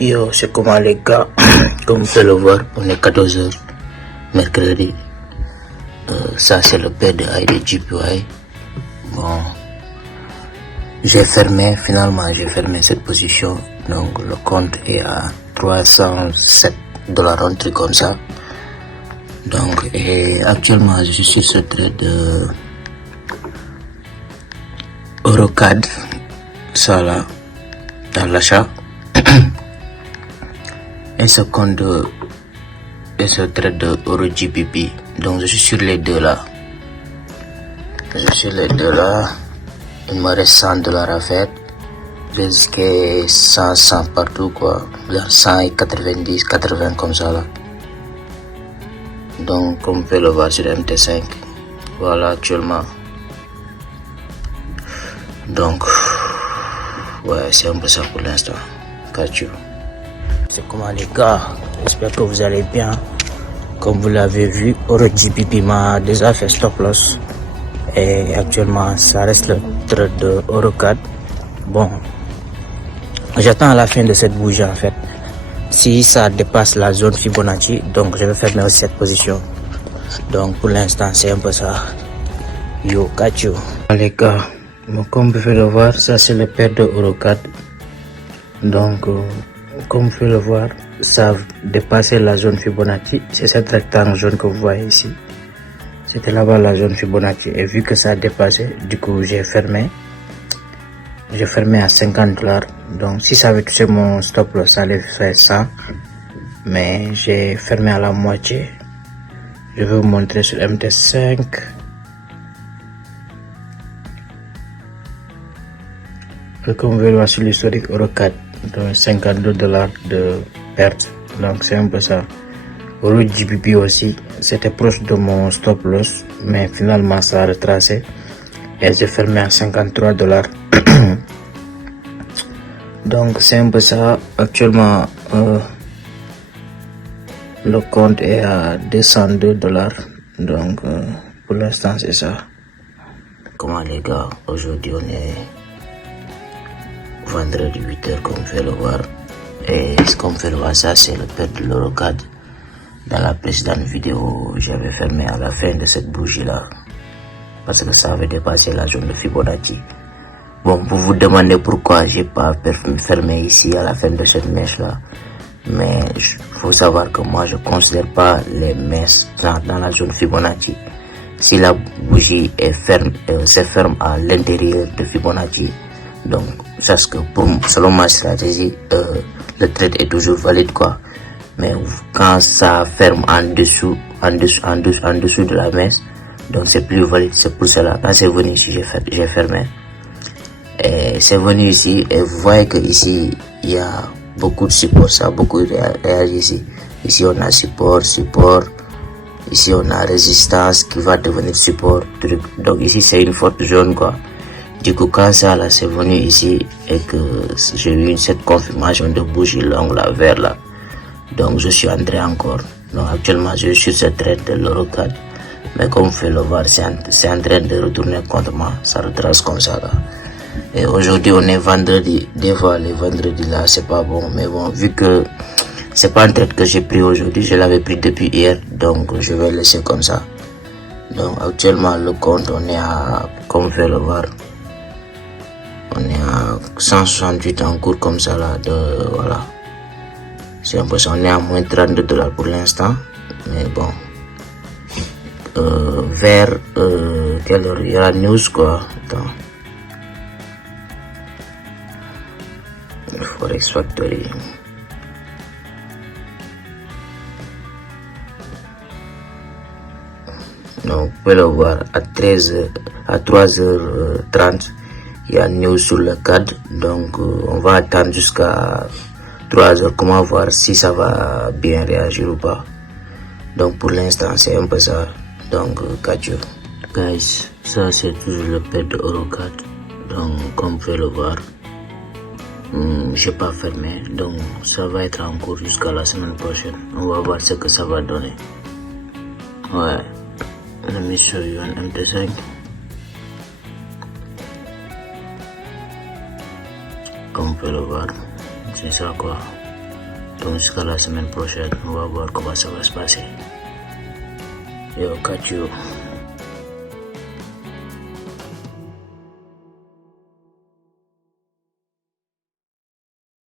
Yo, c'est comment les gars? Comme vous pouvez le voir, on est 14h, mercredi. Ça, c'est le père de IDGPY. Bon, finalement, j'ai fermé cette position. Donc, le compte est à $307, un truc comme ça. Donc, et actuellement, je suis sur ce trade de Eurocad. Ça là, dans l'achat. Et ce compte et ce trade de EuroGBP. Donc je suis sur les deux là. Il me reste $100 à faire. J'ai risqué 100 partout quoi. Vers 100 et 90, 80 comme ça là. Donc comme vous pouvez le voir sur MT5. Voilà actuellement. Donc ouais, c'est un peu ça pour l'instant. Catch you. C'est comment les gars, j'espère que vous allez bien. Comme vous l'avez vu, EuroGBP m'a déjà fait stop loss. Et actuellement, ça reste le trade de Eurocad. Bon, j'attends la fin de cette bougie en fait. Si ça dépasse la zone Fibonacci, donc je vais fermer aussi cette position. Donc pour l'instant, c'est un peu ça. Yo, catch you. Les gars, comme vous pouvez le voir, ça c'est le paire de Eurocad. Donc, comme vous pouvez le voir, ça a dépassé la zone Fibonacci. C'est cette rectangle jaune que vous voyez ici. C'était là-bas la zone Fibonacci. Et vu que ça a dépassé, du coup, j'ai fermé. J'ai fermé à $50. Donc, si ça avait touché mon stop loss, ça allait faire 100. Mais j'ai fermé à la moitié. Je vais vous montrer sur MT5. Et comme vous pouvez le voir sur l'historique Eurocad. Donc $52 de perte, donc c'est un peu ça. EuroGBP aussi, c'était proche de mon stop loss, mais finalement ça a retracé et j'ai fermé à $53. Donc c'est un peu ça. Actuellement le compte est à $202. Donc pour l'instant c'est ça. Comment les gars, aujourd'hui on est vendredi 8h comme vous pouvez le voir. Et ce qu'on fait le voir, ça c'est le père de l'Eurocad. Dans la précédente vidéo, j'avais fermé à la fin de cette bougie là. Parce que ça avait dépassé la zone de Fibonacci. Bon, pour vous demander pourquoi j'ai pas fermé ici à la fin de cette mèche là. Mais il faut savoir que moi je considère pas les mèches dans la zone Fibonacci. Si la bougie est ferme, c'est ferme à l'intérieur de Fibonacci. Donc, parce que selon ma stratégie, le trade est toujours valide quoi. Mais quand ça ferme en dessous de la mèche, donc c'est plus valide. C'est pour cela, quand c'est venu ici, j'ai fermé. Et c'est venu ici, et vous voyez que ici, il y a beaucoup de support, ça a beaucoup réagi ici. Ici, on a support. Ici, on a résistance qui va devenir support. Donc ici, c'est une forte zone quoi. Du coup, quand ça là, c'est venu ici et que j'ai eu cette confirmation de bougie longue là, vers là. Donc, je suis entré encore. Donc, actuellement, je suis sur ce trade de l'Eurocad. Mais comme vous pouvez le voir, c'est en train de retourner contre moi. Ça retrace comme ça là. Et aujourd'hui, on est vendredi. Des fois, les vendredis là, c'est pas bon. Mais bon, vu que c'est pas un trade que j'ai pris aujourd'hui, je l'avais pris depuis hier. Donc, je vais laisser comme ça. Donc, actuellement, le compte, on est à, comme vous pouvez le voir, on est à 168 en cours comme ça là, voilà. C'est un peu ça, on est à moins $32 pour l'instant. Mais bon. Vers quelle heure il y a la news quoi. Attends. Forex Factory. Donc, vous pouvez le voir à 3h30. Il y a news sur le CAD. Donc, on va attendre jusqu'à 3h. Comment voir si ça va bien réagir ou pas. Donc, pour l'instant, c'est un peu ça. Donc, catch you. Guys, ça c'est toujours le père de Eurocad. Donc, comme vous pouvez le voir, j'ai pas fermé. Donc, ça va être en cours jusqu'à la semaine prochaine. On va voir ce que ça va donner. Ouais. Let me show you an MT5. Comme vous pouvez le voir, c'est ça quoi. attend jusqu'à la semaine prochaine. On va voir comment ça va se passer. Yo, catch you.